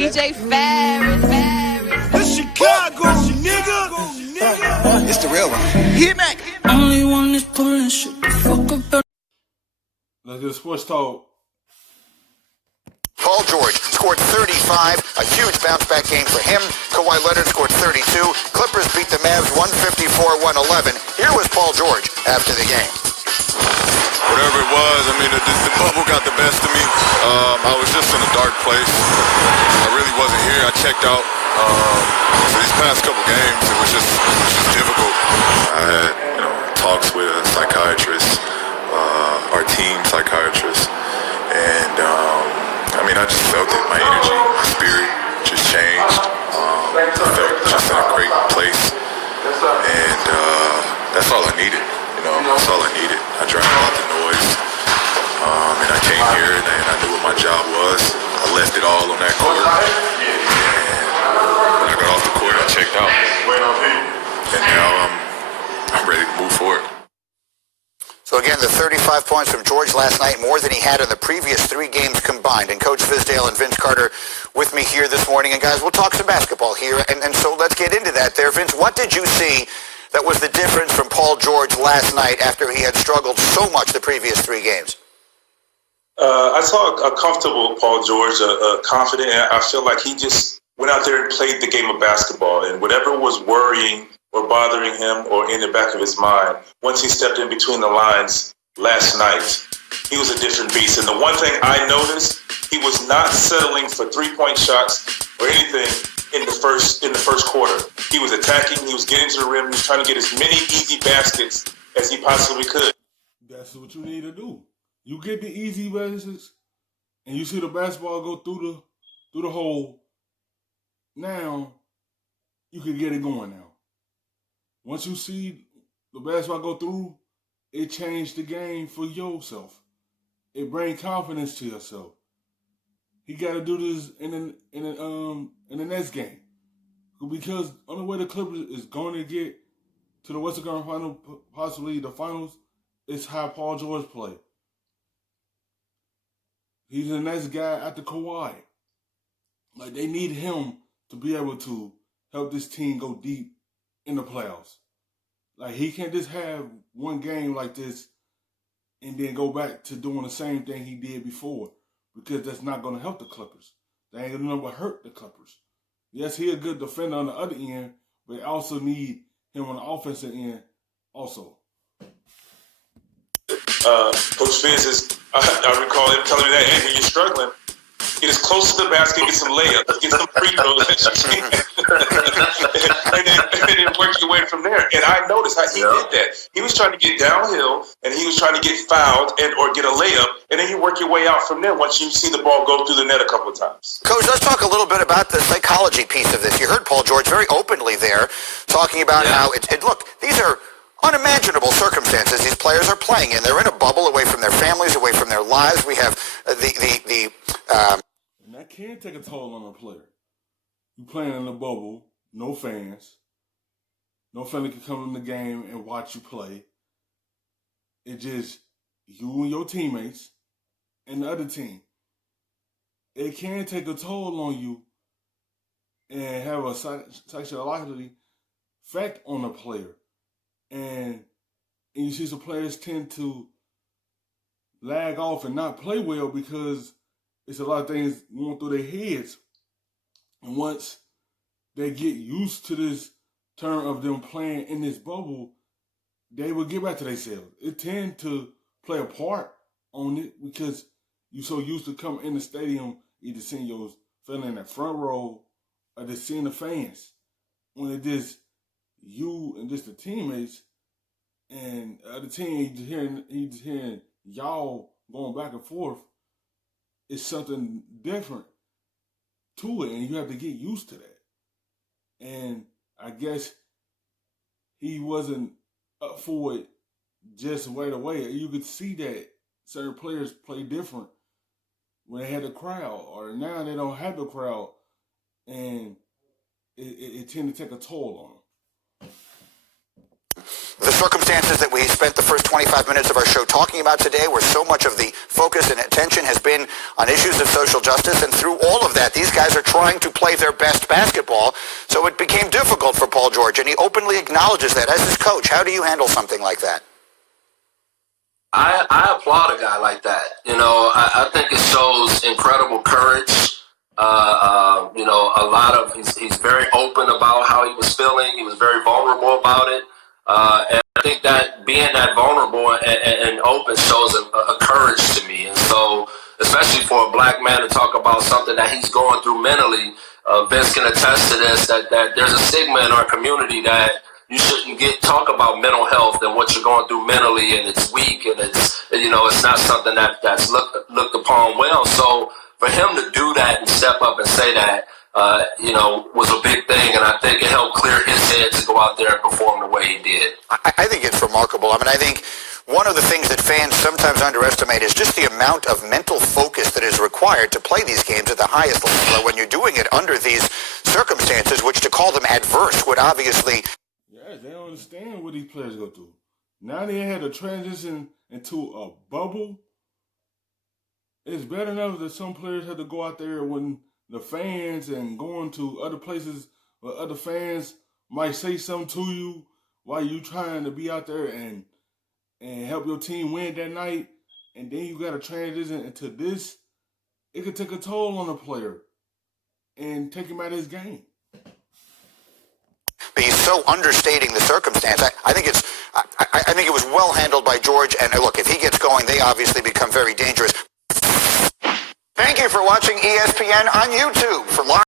DJ Ferris. The Chicago, nigga. It's the real one. Hit me. Only one is pulling shit the fuck up. Let's get a sports talk. Paul George scored 35, a huge bounce-back game for him. Kawhi Leonard scored 32. Clippers beat the Mavs 154-111. Here was Paul George after the game. Whatever it was, I mean, the bubble got the best of me. I was just in a dark place. I really wasn't here. I checked out. So these past couple games, it was just difficult. I had, talks with a psychiatrist, our team psychiatrist, and I just felt it. My energy, my spirit just changed. I felt just in a great place, and that's all I needed. That's all I needed. I drowned out the noise, and I came here and I knew what my job was. I left it all on that court, and when I got off the court, I checked out, and now I'm ready to move forward. So again, the 35 points from George last night, more than he had in the previous 3 games combined. And Coach Fizdale and Vince Carter with me here this morning. And guys, we'll talk some basketball here. And so let's get into that there. Vince, what did you see that was the difference from Paul George last night after he had struggled so much the previous 3 games? I saw a comfortable Paul George, confident. I feel like he just went out there and played the game of basketball. And whatever was worrying or bothering him or in the back of his mind, once he stepped in between the lines last night, he was a different beast. And the one thing I noticed, he was not settling for 3-point shots or anything in the first quarter. He was attacking, he was getting to the rim, he was trying to get as many easy baskets as he possibly could. That's what you need to do. You get the easy baskets, and you see the basketball go through the hole. Now, you can get it going now. Once you see the basketball go through, it changed the game for yourself. It brings confidence to yourself. He got to do this in the next game, because the only way the Clippers is going to get to the Western Conference Final, possibly the finals, is how Paul George play. He's the next guy after Kawhi. Like, they need him to be able to help this team go deep in the playoffs. Like, he can't just have one game like this and then go back to doing the same thing he did before, because that's not going to help the Clippers. They ain't going to hurt the Clippers. Yes, he's a good defender on the other end, but they also need him on the offensive end also. Coach Fizz I recall him telling me that, hey, when you're struggling, get as close to the basket, get some layups, get some free throws that you can, and then work your way from there. And I noticed how he did that. He was trying to get downhill, and he was trying to get fouled or get a layup, and then you work your way out from there once you see the ball go through the net a couple of times. Coach, let's talk a little bit about the psychology piece of this. You heard Paul George very openly there talking about how look, these are unimaginable circumstances these players are playing in. They're in a bubble away from their families, away from their lives. We have and that can take a toll on a player. You playing in a bubble, no fans. No family can come in the game and watch you play. It's just you and your teammates and the other team. It can take a toll on you and have a psychological effect on a player. And you see some players tend to lag off and not play well because it's a lot of things going through their heads. And once they get used to this term of them playing in this bubble, they will get back to themselves. It tend to play a part on it because you're so used to coming in the stadium, either seeing your family in the front row or just seeing the fans. When it just you and just the teammates and the team, you just hearing y'all going back and forth, it's something different to it, and you have to get used to that. And I guess he wasn't up for it just right away. You could see that certain players play different when they had the crowd, or now they don't have the crowd, and it tend to take a toll on them. The circumstances that we spent the first 25 minutes of our show talking about today, where so much of the focus and attention has been on issues of social justice, and through all of that, these guys guys are trying to play their best basketball, so it became difficult for Paul George, and he openly acknowledges that as his coach. How do you handle something like that? I applaud a guy like that. I think it shows incredible courage. A lot of he's very open about how he was feeling. He was very vulnerable about it. And I think that being that vulnerable and open shows a courage to me. And so, especially for a black man to talk about something that he's going through mentally, Vince can attest to this, that there's a stigma in our community that you shouldn't talk about mental health and what you're going through mentally, and it's weak, and it's not something that's looked upon well. So for him to do that and step up and say that, was a big thing, and I think it helped clear his head to go out there and perform the way he did. I think it's remarkable. I think one of the things that fans sometimes underestimate is just the amount of mental focus that is required to play these games at the highest level when you're doing it under these circumstances, which to call them adverse would obviously... Yeah, they don't understand what these players go through. Now they had to transition into a bubble. It's bad enough that some players had to go out there when the fans and going to other places where other fans might say something to you while you trying to be out there and help your team win that night, and then you got to transition into this. It could take a toll on a player and take him out of his game. But he's so understating the circumstance. I think I think it was well handled by George. And look, if he gets going, they obviously become very dangerous. Thank you for watching ESPN on YouTube. For live